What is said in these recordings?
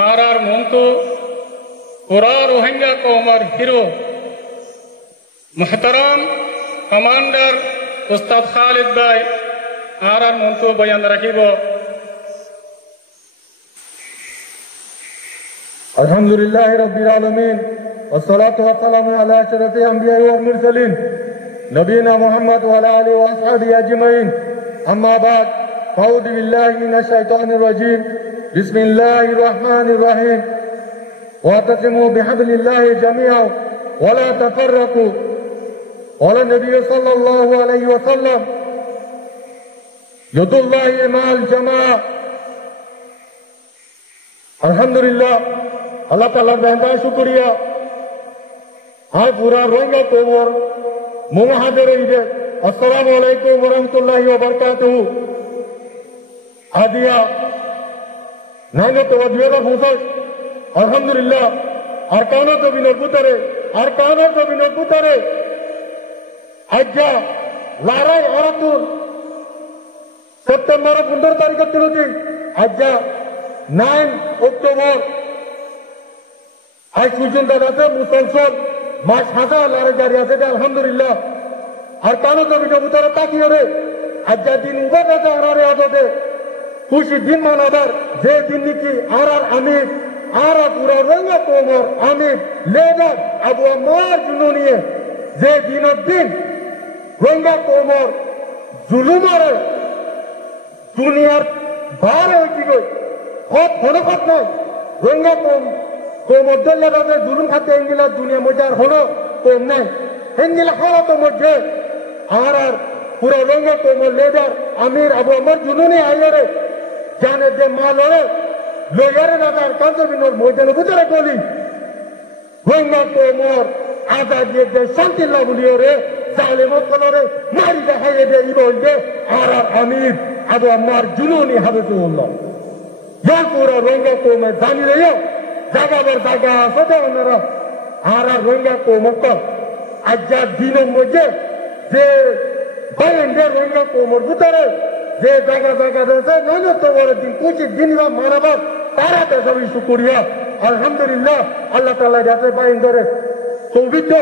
আর মন্তু পুরা Rohingya কওমের hero মুহতারাম commander উস্তাদ খালিদ ভাই আর মন্তু বয়ান রাখিব। আলহামদুলিল্লাহ রাব্বিল আলামিন والصلاه والسلام على اشرف الانبياء والمرسلين نبينا محمد وعلى اله واصحابه اجمعين اما بعد فاعوذ بالله من الشيطان الرجيم بسم الله الرحمن الرحيم واعتصموا بحبل الله جميعا ولا تفرقوا قال النبي صلى الله عليه وسلم يد الله مع الجماعه अल्हम्दुलिल्लाह अल्लाह ताला बेहदा शुक्रिया हाय पूरा रोहिंगा कोमर मुहाजिर ईद अस्सलामु अलैकुम व रहमतुल्लाहि व बरकातहू आदिया नानो तो दियोला फुसक अल्हम्दुलिल्लाह अरकानो तो बिनर पुतरे आज्जा लाराय आरतुर सेप्टेम्बर 15 तारीख तिलुती आज्जा 9 অক্টোবর আজ পর্যন্ত আছে মুসলসল মাস হাজার লারে জারি আছে আলহামদুলিল্লাহ আর কানো জমিটা ভিতরে তাকিয়ে রে আজ যা দিন উবার আছে আরারে আদতে খুশি দিন মানাবার যে দিন নাকি আমির পুরা রঙা কোমর আমির লেডার আবু আমার জন্য নিয়ে যে দিনের দিন রঙা কোমর জুলুমারে দুনিয়ার বারে হইতে গই হলো কত নয় রোহিঙ্গা মধ্যে জুলুম খাতে এঙ্গিলা দুনিয়া মধ্যে আর হলো কম নাই এঙ্গিলা হালাতের মধ্যে আর পুরো রোহিঙ্গা কোমর লেডার আমির আবু আমার জুনুনি আইরে জানে যে মা লড়ে লইয়ারে দাদার কান্তবিনোর ময়দানের ভিতরে গলি রোহিঙ্গা কোমর আজাদিয়ে দে শান্তি লাভলিও রে জালেমত কলরে মারি দেখাইয়ে দে ইবল দে আর আমির আবু আমার জুনুনি হাবিবুল্লাহ पूरा रोहिंगा को मैं जानी रही हूँ जगह पर जगह सदा मेरा आरा रोहिंगा को मक्का आज दिनों मुझे जे बायेंगे रोहिंगा को मरबूतारे जे जगह रहते ना तो वाले दिन कुछ दिन का माना बात तारा तो सभी शुक्रिया अल्हम्दुलिल्लाह अल्लाह ताला जाते बायेंगे तो भी तो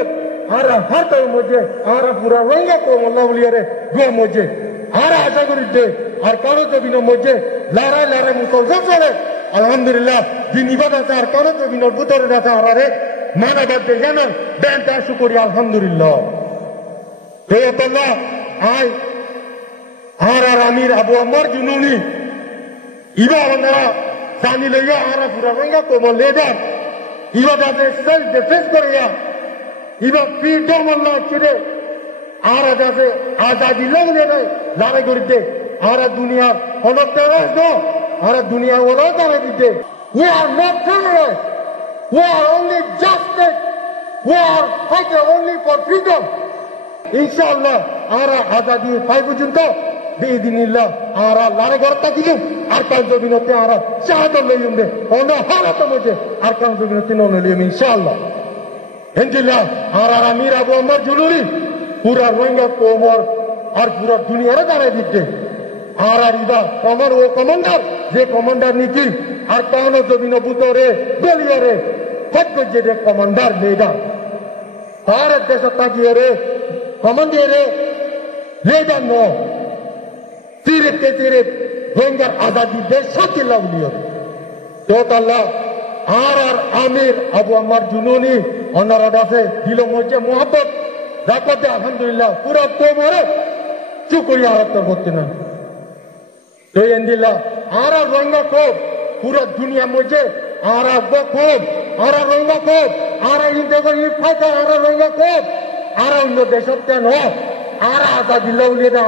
आरा हर तो मुझे आरा पूरा रोहिंगा को मल्ला बोलिए रे जो मुझे आरा आशा करी दे और कानो तो बिना मुझे लारा मुसलसल चले अल्हम्दुलिल्लाह दिन इबादत है और कानो तो बिना बुतरे रहता है रे माना बात दे जाना बेंता शुक्रिया अल्हम्दुलिल्लाह तो अल्लाह आय आरा अमीर अबू अमर जुनूनी इबा वंदरा जानी लिया आरा पूरा रंगा को मलेदार इबादत है सेल्फ डिफेंस करेगा इबा फ्रीडम अल्लाह चिरे आरा जैसे आजादी लोग ले रहे लारे गुरुदे आरा दुनिया होलो terrorists no आरा दुनिया वालों का नहीं दे we are not terrorists we are only justice we are fighting only for freedom इंशाअल्लाह आरा आजादी पाई बुझुंतो बेइदिनिल्लाह आरा लारे गुरुता किलू आरकान जो बिनोते आरा शहादत ले युंदे ओनो हारा तो मुझे आरकान जो बिनोते नो ले युम इंशाअल्लाह इंशाअल्लाह आरा अमीर अबू अमर जुलूरी पूरा रोहिंगा कोमर और पूरा दुनिया रे दारे दिते आरा रिदा कमर वो कमांडर जे कमांडर निकी और कानो जमीन बुतरे गलिया रे फट जे दे कमांडर लेदा भारत देश ताकी रे कमांडर रे लेदा नो सिरे के सिरे रोहिंगा आजादी दे शांति लावलियो तो अल्लाह आमिर अबू अमर जुनूनी अनरादा से दिलो मुझे मोहब्बत राकोते अल्हम्दुलिल्लाह पूरा कोमरे शुक्रिया अदा करते ना तो इंदिल्ला आरा रोहिंगा को पूरा दुनिया मुझे आरा वो को आरा रोहिंगा को आरा इंडिया को ये फायदा आरा रोहिंगा को आरा उन्नो देशोत्ते नो आरा आजादी लावली दा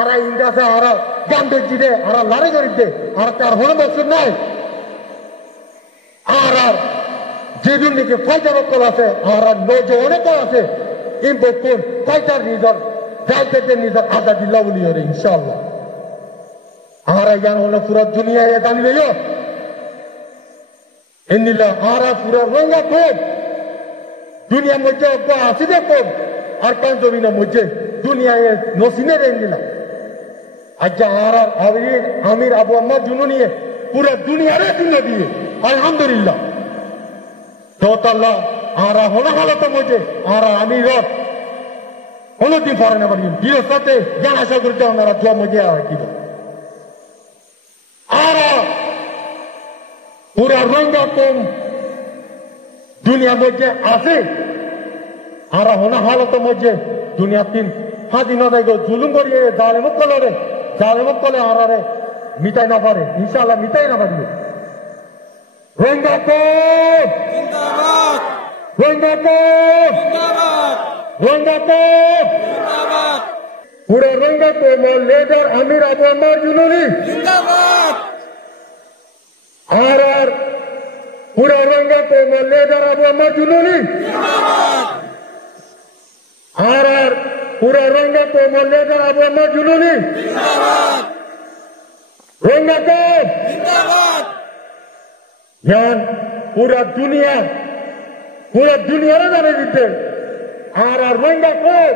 आरा इंडिया से आरा गांधे जी दे आरा लारे करी दे आरा तार होने बसुर नहीं आरा जेबुनी के फायदा नो कला से आरा नौजवान कला से इन बच्चों फायदा निज़र जायते निज़र आजादी लावली हो रही इंशाअल्लाह आरा यान होना पूरा दुनिया ये जान लियो इंदिला आरा पूरा रोहिंगा को दुनिया मुझे अब आसिदे को आरकान जो भी ना मुझे दुनिया ये नोसिने इंदिला आज आरा आमिर अबू अम्मा जुनूनी है पूरा दुनिया रे दिन दिए আলহামদুলিল্লাহ তোতাল্লাহ আরা হলো হালত মধ্যে আরা আমি রব কোনদিন পরে না পারি বিয়ের সাথে জ্ঞান আশা করতে ওনারা জোয়া মজে কিলো আরা পুরা রঙ্গা কম দুনিয়ার মধ্যে আছে আরা হলো হালত মধ্যে দুনিয়া তিন স্বাধীনতায় জুলুম করিয়ে জালেমত কলে আরারে মিটাই না পারে ইনশাআল্লাহ মিটাই না পারবে রোহিঙ্গা কোড জিন্দাবাদ রোহিঙ্গা কোড জিন্দাবাদ রোহিঙ্গা কোড জিন্দাবাদ পুরা রোহিঙ্গা কোড লিডার আমির আবু আম্মার জুলুনি জিন্দাবাদ আর পুরা রোহিঙ্গা কোড লিডার আবু আম্মার জুলুনি জিন্দাবাদ আর পুরা রোহিঙ্গা কোড লিডার আবু আম্মার জুলুনি জিন্দাবাদ রোহিঙ্গা কোড জিন্দাবাদ জ্ঞান পুরা দুনিয়ার জানে দিতে আর রোহিঙ্গা কোড